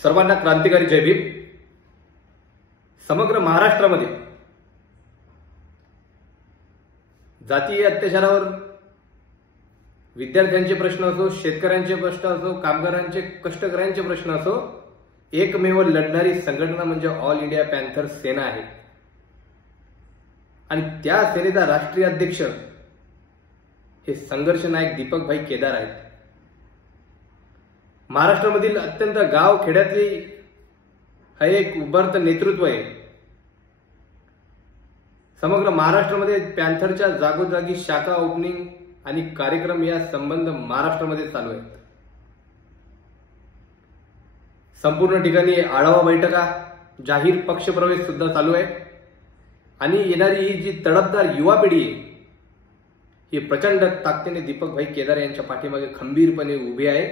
सर्वांना क्रांतिकारी जय भीम। समग्र महाराष्ट्रामध्ये जातीय अत्याचारावर विद्यार्थ्यांचे प्रश्न असो, शेतकऱ्यांचे प्रश्न असो, कामगारांचे, कष्टकऱ्यांचे प्रश्न असो, एकमेव लढणारी संघटना म्हणजे ऑल इंडिया पॅन्थर सेना आहे। आणि त्या सेनेचा राष्ट्रीय अध्यक्ष हे संघर्ष नायक दीपक भाई केदार आहेत। महाराष्ट्रामधील अत्यंत गाव खेड्यातली हा एक उभरतं नेतृत्व आहे। समग्र महाराष्ट्रामध्ये पॅन्थरच्या जागोजागी शाखा ओपनिंग आणि कार्यक्रम या संबंध महाराष्ट्रामध्ये चालू आहेत। संपूर्ण ठिकाणी आढावा बैठका, जाहीर पक्षप्रवेश सुद्धा चालू आहे। आणि येणारी ही जी तडफदार युवा पिढी आहे ही प्रचंड ताकदीने दीपक भाई केदार यांच्या पाठीमागे खंबीरपणे उभी आहे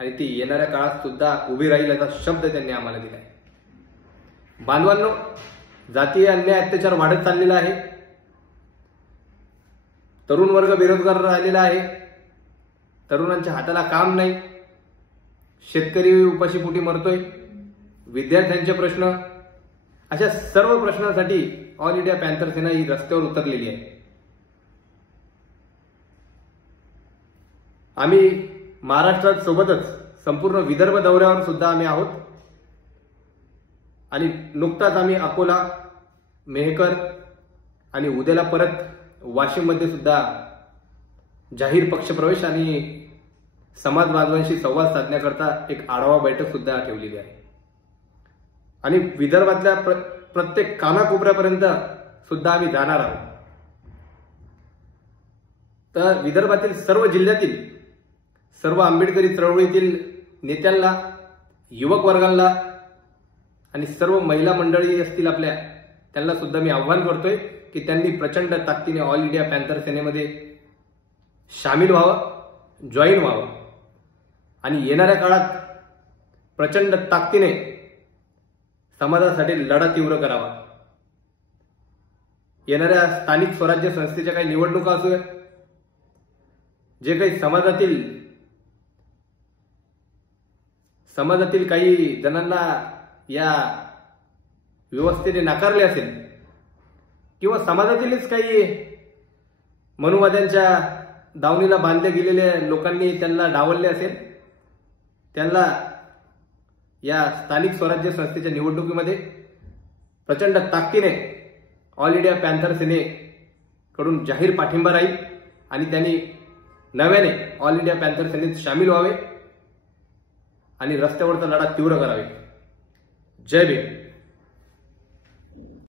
आणि ती येणाऱ्या काळात सुद्धा उभी राहील असा शब्द त्यांनी आम्हाला दिला आहे। बांधवांनो, जातीय अन्याय अत्याचार वाढत चाललेला आहे। तरुण वर्ग बेरोजगार राहिलेला आहे। तरुणांच्या हाताला काम नाही। शेतकरी उपाशीपोटी मरतोय। विद्यार्थ्यांचे प्रश्न, अशा सर्व प्रश्नांसाठी ऑल इंडिया पॅन्थर सेना ही रस्त्यावर उतरलेली आहे। आम्ही महाराष्ट्रात सोबतच संपूर्ण विदर्भ दौऱ्यावर सुद्धा आम्ही आहोत। आणि नुकताच आम्ही अकोला, मेहकर आणि उद्याला परत वाशिम मध्ये सुद्धा जाहीर पक्षप्रवेश आणि समाज बांधवांशी संवाद साधण्याकरता एक आढावा बैठक सुद्धा ठेवलेली आहे। आणि विदर्भातल्या प्रत्येक कानाकोपऱ्यापर्यंत सुद्धा आम्ही जाणार आहोत। तर विदर्भातील सर्व जिल्ह्यातील सर्व आंबेडकरी चळवळीतील नेत्यांना, युवक वर्गाला आणि सर्व महिला मंडळी असतील आपल्या, त्यांना सुद्धा मी आव्हान करतोय की त्यांनी प्रचंड ताकदीने ऑल इंडिया पॅन्थर सेनेमध्ये सामील व्हावं, जॉईन व्हावं आणि येणाऱ्या काळात प्रचंड ताकदीने समाजासाठी लढा तीव्र करावा। येणाऱ्या स्थानिक स्वराज्य संस्थेच्या काही निवडणुका असू, जे काही समाजातील काही जणांना या व्यवस्थेने नाकारले असेल किंवा समाजातीलच काही मनुवाद्यांच्या दावणीला बांधले गेलेल्या लोकांनी त्यांना डावलले असेल, त्यांना या स्थानिक स्वराज्य संस्थेच्या निवडणुकीमध्ये प्रचंड ताकदीने ऑल इंडिया पॅन्थर सेनेकडून जाहीर पाठिंबा राहील आणि त्यांनी नव्याने ऑल इंडिया पॅन्थर सेनेत सामील व्हावे आणि रस्त्यावरचा लढा तीव्र करावे। जय भीम।